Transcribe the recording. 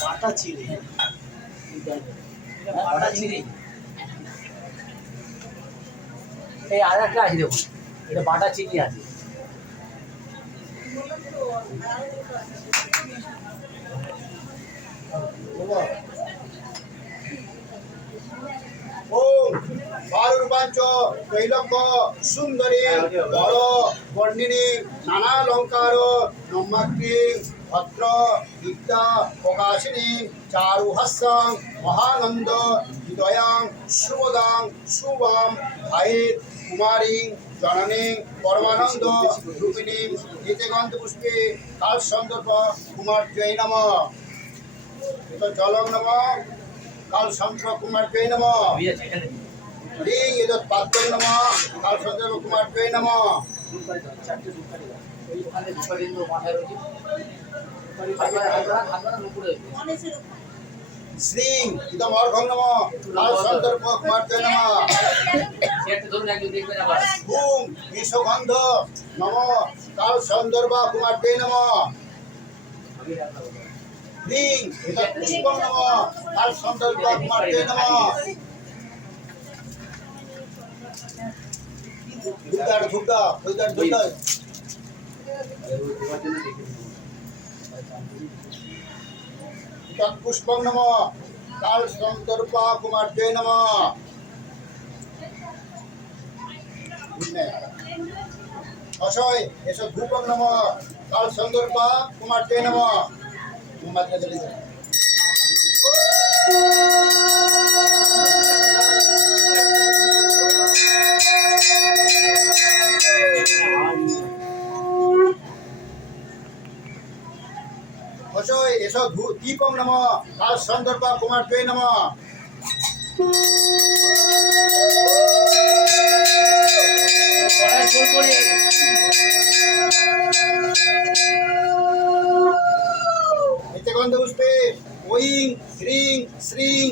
বাটা চিড়ে, বাটা চিড়ে। এই আর একটা আছে দেখুন, এটা বাটা চিড়ে আছে। ওম বারুরবাঞ্চ তৈলক্য সুন্দরী বড় বর্ণিনী নানালঙ্কার নম্মাক্রী ভদ্র বিদ্যা প্রকাশিনী চারুহাস্যং মহানন্দ হৃদয়াং শুভদাং শুভম ভাইর কুমারী জননী পরমানন্দ রূপিণী এতে গন্ধ পুষ্পে কাল সন্দর্ভ কুমার জয় নম জলং নম কাল সন্ত্র কুমার জয় নম লিং এদৎ পাত্র নম কাল সন্ত্র কুমার জয় নম শ্রীং ইদম অর্ঘং নম কাল সন্ত্র কুমার জয় নম ওম বিশ্বগন্ধ নম কাল সন্দর্ভ কুমার জয় নম লিং এদৎ পুষ্পং নম কাল সন্দর্ভ কুমার জয় নম ধূপদার ধূপদা ধূপদার ধূপদা তৎপুষ্পং নম কাল সন্দর্ভ কুমার জয় নম অসয় এসব ধূপং নম কাল সন্দর্ভ কুমার জয় নম অসয় এসব দীপং নম কাল সন্দর্ভ কুমার জয় নম এতে গন্ধ পুষ্পে ওইং শ্রীং শ্রীং